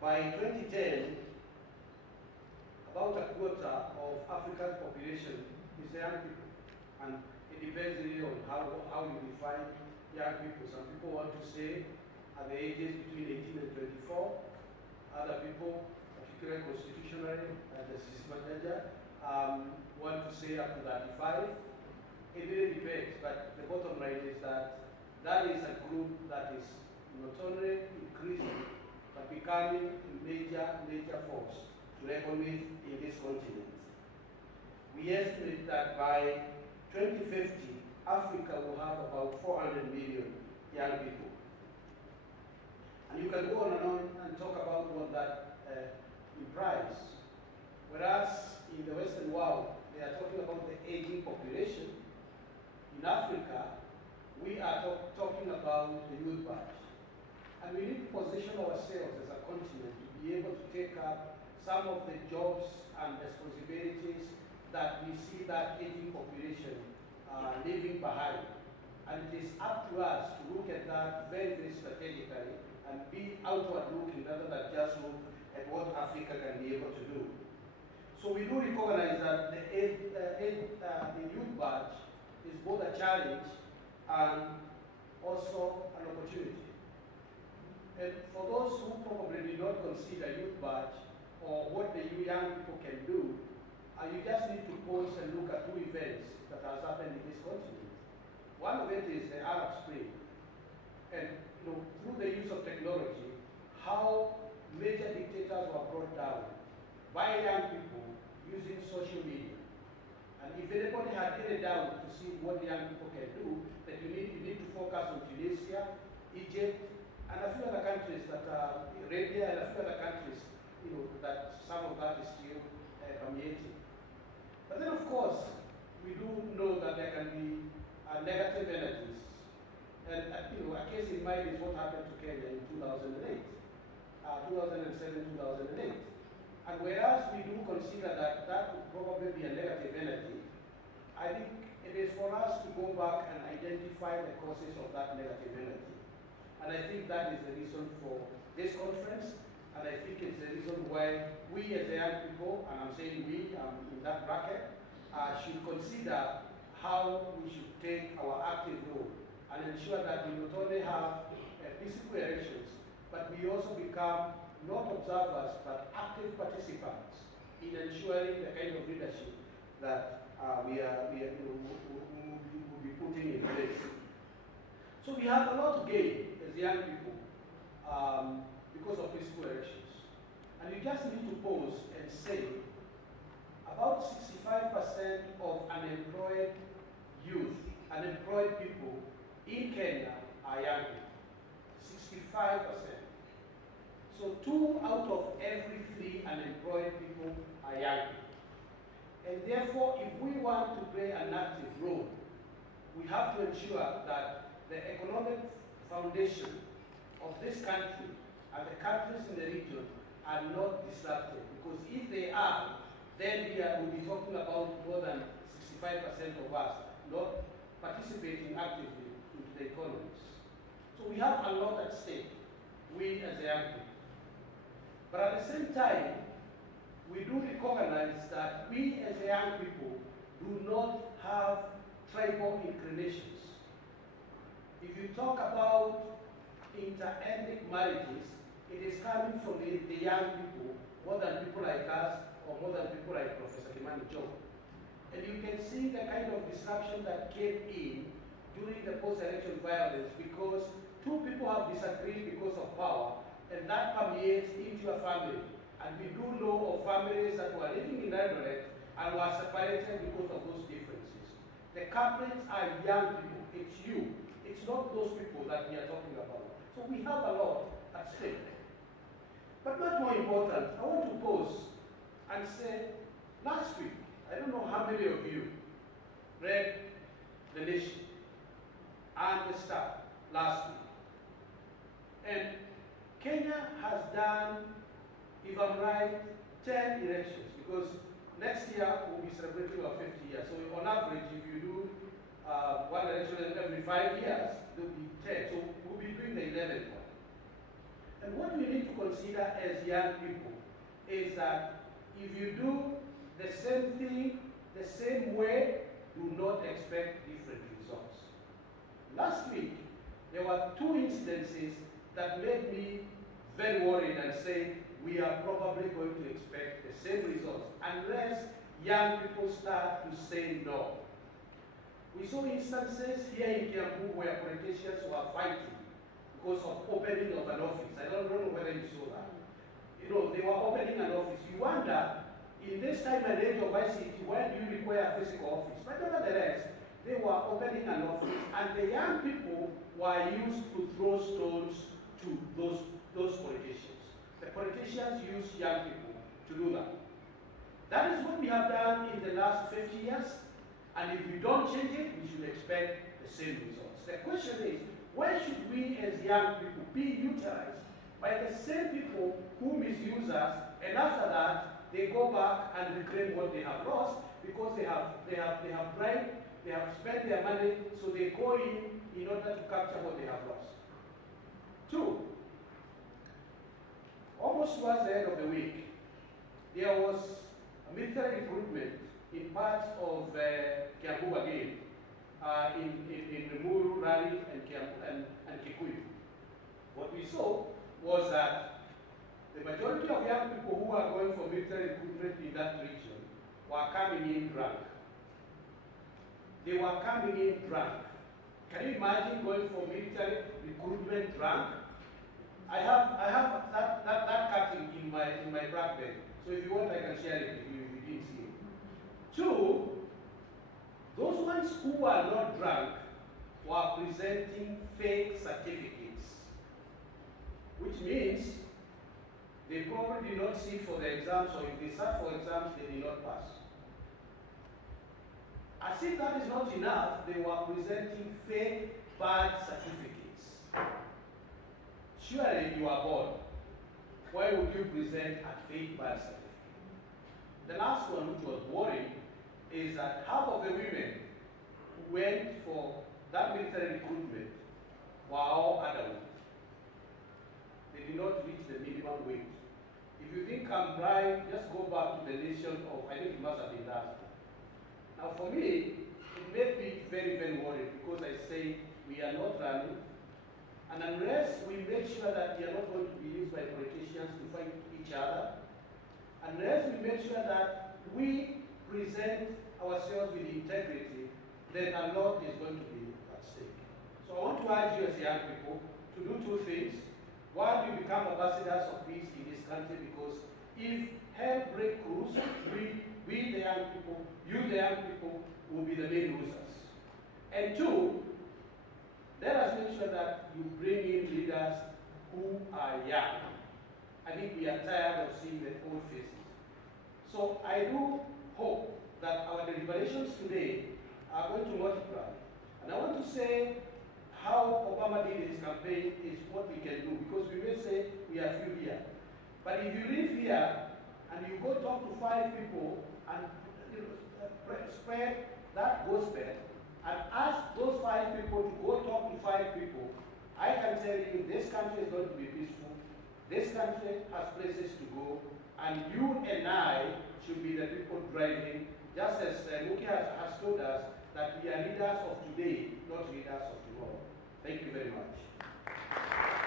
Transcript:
By 2010, about a quarter of Africa's population is young people. And it depends really on how you define young people. Some people want to say at the ages between 18 and 24. Other people, particularly constitutionally, as the system manager, want to say up to 35. It really depends, but the bottom line is that that is a group that is not only increasing, but becoming a major force to reckon with in this continent. We estimate that by 2050, Africa will have about 400 million young people. And you can go on and talk about what that implies. Whereas in the Western world, they are talking about the aging population. In Africa, we are talking about the youth batch. And we need to position ourselves as a continent to be able to take up some of the jobs and responsibilities that we see that aging population leaving behind. And it is up to us to look at that very strategically and be outward looking rather than just look at what Africa can be able to do. So we do recognize that the youth batch is both a challenge and also an opportunity. And for those who probably did not consider youth batch or what the young people can do, you just need to pause and look at two events that has happened in this continent. One of it is the Arab Spring. And through the use of technology, how major dictators were brought down by young people using social media. And if anybody had any doubt to see what young people can do, then you need to focus on Tunisia, Egypt, and a few other countries that are Arabia, and a few other countries, that some of that is still permeating. But then, of course, we do know that there can be negative energies. And a case in mind is what happened to Kenya in 2008, 2007, 2008. And whereas we do consider that that would probably be a negative energy, I think it is for us to go back and identify the causes of that negative energy. And I think that is the reason for this conference, and I think it's the reason why we as the young people, and I'm saying we in that bracket, should consider how we should take our active role and ensure that we not only have peaceful elections, but we also become not observers, but active participants in ensuring the kind of leadership that we will be putting in place. So we have a lot to gain as young people because of peaceful elections. And you just need to pause and say, about 65% of unemployed youth, unemployed people in Kenya are young people. 65%. So 2 out of every 3 unemployed people are young people. And therefore, if we want to play an active role, we have to ensure that the economic foundation of this country and the countries in the region are not disrupted. Because if they are, then we'll be talking about more than 65% of us not participating actively into the economies. So we have a lot at stake, we as a young people. But at the same time, we do recognize that we as a young people do not have tribal inclinations. If you talk about inter-ethnic marriages, it is coming from the young people more than people like us or more than people like Professor Kimani Joe. And you can see the kind of disruption that came in during the post-election violence because 2 people have disagreed because of power, and that permeates into your family. And we do know of families that were living in Eldoret and were separated because of those differences. The culprits are young people. It's you. It's not those people that we are talking about. So we have a lot at stake. But much more important, I want to pause and say, last week, I don't know how many of you read The Nation and The Star last week. And Kenya has done, if I'm right, 10 elections, because next year we'll be celebrating our 50 years. So on average, if you do one election every 5 years, there will be 10. So we'll be doing the 11th one. And what we need to consider as young people is that if you do the same thing the same way, do not expect different results. Last week, there were 2 incidences that made me very worried and say we are probably going to expect the same results unless young people start to say no. We saw instances here in Kiambu where politicians were fighting because of opening of an office. I don't know whether you saw that. You know, they were opening an office. You wonder, in this time and age of ICT, why do you require a physical office? But nevertheless, they were opening an office, and the young people were used to throw stones to those politicians. The politicians use young people to do that. That is what we have done in the last 50 years, and if we don't change it, we should expect the same results. The question is, where should we as young people be utilized by the same people who misuse us, and after that, they go back and reclaim what they have lost because they have bribed, they have spent their money, so they go in order to capture what they have lost. 2, almost towards the end of the week, there was a military recruitment in parts of Kiambu again, in Muru, Rari, and Kikuyu. What we saw was that the majority of young people who are going for military recruitment in that region were coming in drunk. They were coming in drunk. Can you imagine going for military recruitment drunk? I have that cutting in my BlackBerry. So if you want, I can share it with you if you didn't see it. 2, those ones who are not drunk were presenting fake certificates, which means they probably did not sit for the exams, or if they sat for exams, they did not pass. As if that is not enough, they were presenting fake birth certificates. Surely you are born. Why would you present a fake birth certificate? The last one, which was worrying, is that half of the women who went for that military recruitment were all adults. They did not reach the minimum wage. If you think I'm right, just go back to the nation of, I think it must have been that. Now for me, it made me very, very worried because I say we are not running, and unless we make sure that we are not going to be used by politicians to fight each other, unless we make sure that we present ourselves with integrity, then a lot is going to be at stake. So I want to urge you as young people to do 2 things. One, you become ambassadors of peace in this country, because if hell breaks loose, we the young people, you the young people, will be the main losers. And 2, let us make sure that you bring in leaders who are young. I think we are tired of seeing the old faces. So I do hope that our deliberations today are going to multiply. And I want to say how Obama did his campaign is what we can do, because we may say we are few here. But if you live here and you go talk to 5 people and spread that gospel and ask those 5 people to go talk to 5 people, I can tell you this country is going to be peaceful. This country has places to go, and you and I should be the people driving, just as Muki has told us that we are leaders of today, not leaders of tomorrow. Thank you very much.